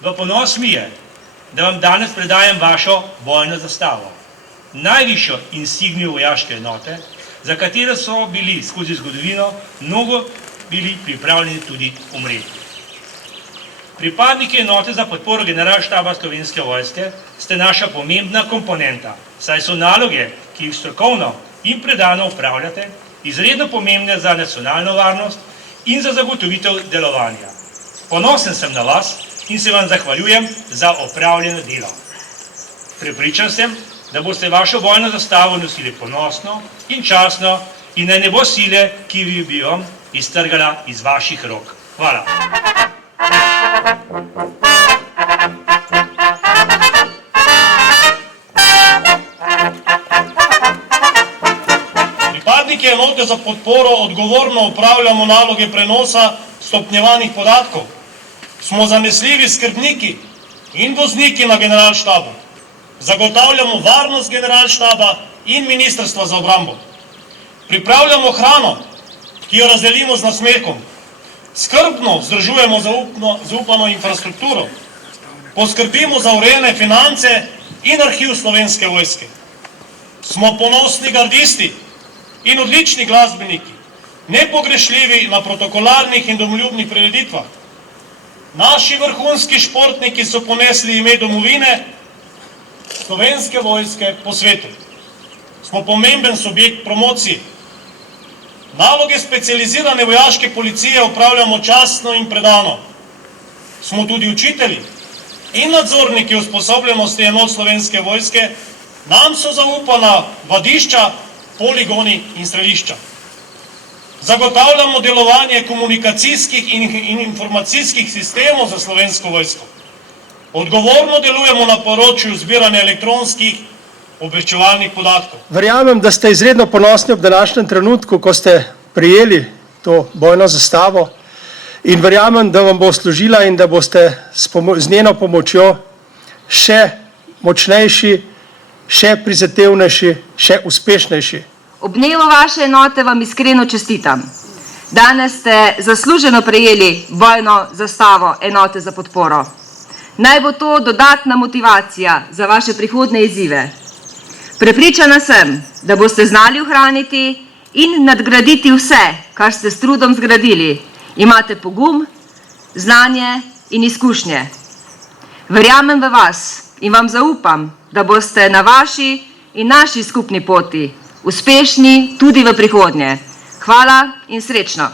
V ponos mi je, da vam danes predajam vašo bojno zastavo, najvišjo insignijo vojaške enote, za katero so bili skozi zgodovino mnogo bili pripravljeni tudi umreti. Pripadniki enote za podporo Generalštaba Slovenske vojske ste naša pomembna komponenta, saj so naloge, ki jih strokovno in predano upravljate, izredno pomembne za nacionalno varnost in za zagotovitev delovanja. Ponosen sem na vas in se vam zahvaljujem za opravljeno delo. Prepričan sem, da boste vašo bojno zastavo nosili ponosno in častno in naj ne bo sile, ki bi vam iztrgala iz vaših rok. Hvala. Pripadniki enote za podporo odgovorno upravljamo naloge prenosa stopnjevanih podatkov. Smo zanesljivi skrbniki in vozniki na generalštabu. Zagotavljamo varnost generalštaba in Ministrstva za obrambo. Pripravljamo hrano, ki jo razdelimo z nasmehom. Skrbno vzdržujemo zaupano infrastrukturo. Poskrbimo za urejene finance in arhiv Slovenske vojske. Smo ponosni gardisti in odlični glasbeniki, nepogrešljivi na protokolarnih in domoljubnih prireditvah. Naši vrhunski športniki so ponesli ime domovine Slovenske vojske po svetu. Smo pomemben subjekt promocije. Naloge specializirane vojaške policije upravljamo častno in predano. Smo tudi učitelji in nadzorniki usposobljenosti enot Slovenske vojske. Nam so zaupana vadišča, poligoni in strelišča. Zagotavljamo delovanje komunikacijskih in informacijskih sistemov za Slovensko vojsko. Odgovorno delujemo na področju zbiranja elektronskih obveščevalnih podatkov. Verjamem, da ste izredno ponosni ob današnjem trenutku, ko ste prijeli to bojno zastavo, in verjamem, da vam bo služila in da boste z njeno pomočjo še močnejši, še prizadevnejši, še uspešnejši. Ob dnevu vaše enote vam iskreno čestitam. Danes ste zasluženo prejeli bojno zastavo enote za podporo. Naj bo to dodatna motivacija za vaše prihodne izzive. Prepričana sem, da boste znali ohraniti in nadgraditi vse, kar ste s trudom zgradili. Imate pogum, znanje in izkušnje. Verjamem v vas in vam zaupam, da boste na vaši in naši skupni poti uspešni tudi v prihodnje. Hvala in srečno!